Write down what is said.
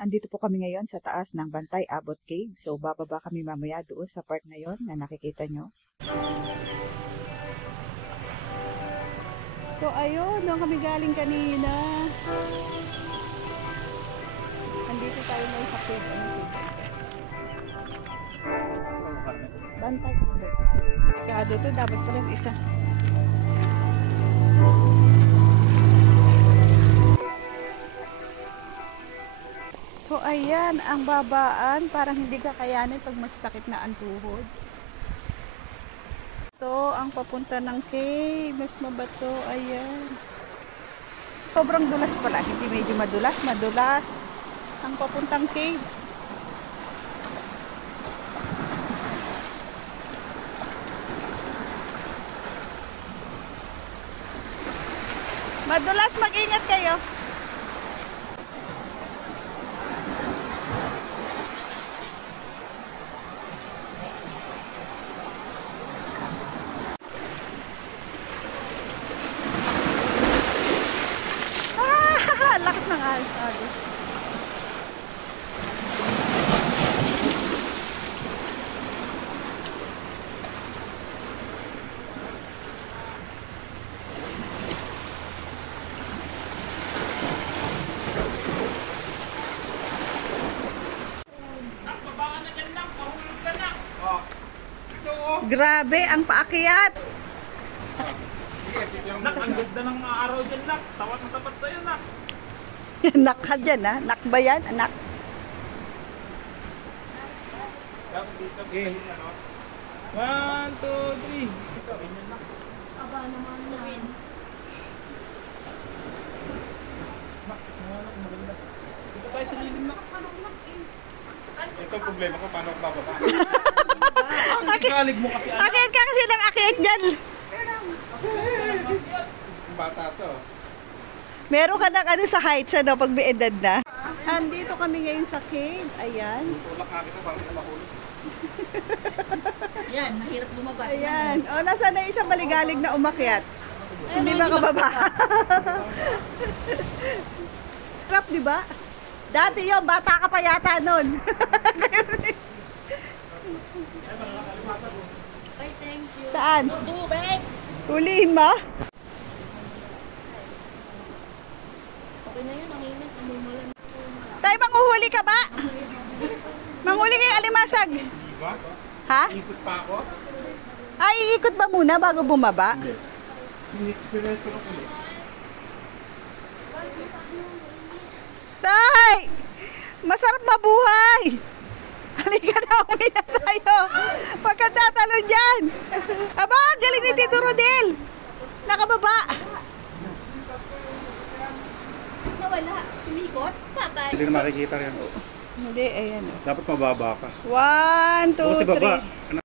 Andito po kami ngayon sa taas ng Bantay Abot Cave. So, bababa kami mamaya doon sa park na yon na nakikita nyo. So, ayun, doon kami galing kanina. Andito tayo ngayon sa cave. Bantay Abot. Kaya dito, dapat pala isa. So, ayan, ang babaan. Parang hindi kakayanin pag masakit na ang tuhod. Ito, ang papunta ng cave. Mas mabato, ayan. Sobrang dulas pala. Hindi medyo madulas. Ang papuntang cave. Madulas, mag-ingat kayo. Lakas ng alpado. Grabe ang paakyat. Nak, ang ganda ng araw dyan, nak. Tawat na tapat sa'yo, nak. Nak ka dyan, ha? Nak ba yan? Anak? Okay. 1, 2, 3. Aba naman yan. Dito tayo sa lilim, nak. Ito ang problema ko, paano ako bababa? Galig mo kasi, anak. Akyat ka kasi ng akyat dyan. Yung bata to. Meron ka ng ano sa heights, ano, pag may edad na. Andito kami ngayon sa cave. Ayan. Tulak nga kita, parang kita mahulog. Yan, mahirap bumaba. Ayan. O, nasa na isang maligalig na umakyat. Hindi makababa. Sarap, di ba? Dati yun, bata ka pa yata nun. Ay, thank you. Saan? Tubig! Hulihin mo? Okay na yun, ang init. Namumulan. Tay, manguhuli ka ba? Manghuli kayong alimasag. Di ba? Ha? Ikot pa ako? Ay, iikot ba muna bago bumaba? Hindi. Experience ko lang ulit. Tay! Masarap mabuhay! Halika na, uwi na tayo. Pagkatatalon dyan. Aba, galing ni Tito Rodel. Nakababa. Nawala. Sumikot. Patay. Hindi na makikita rin. Hindi, ayan. Dapat mababa ka. 1, 2, Kasi baba. 3.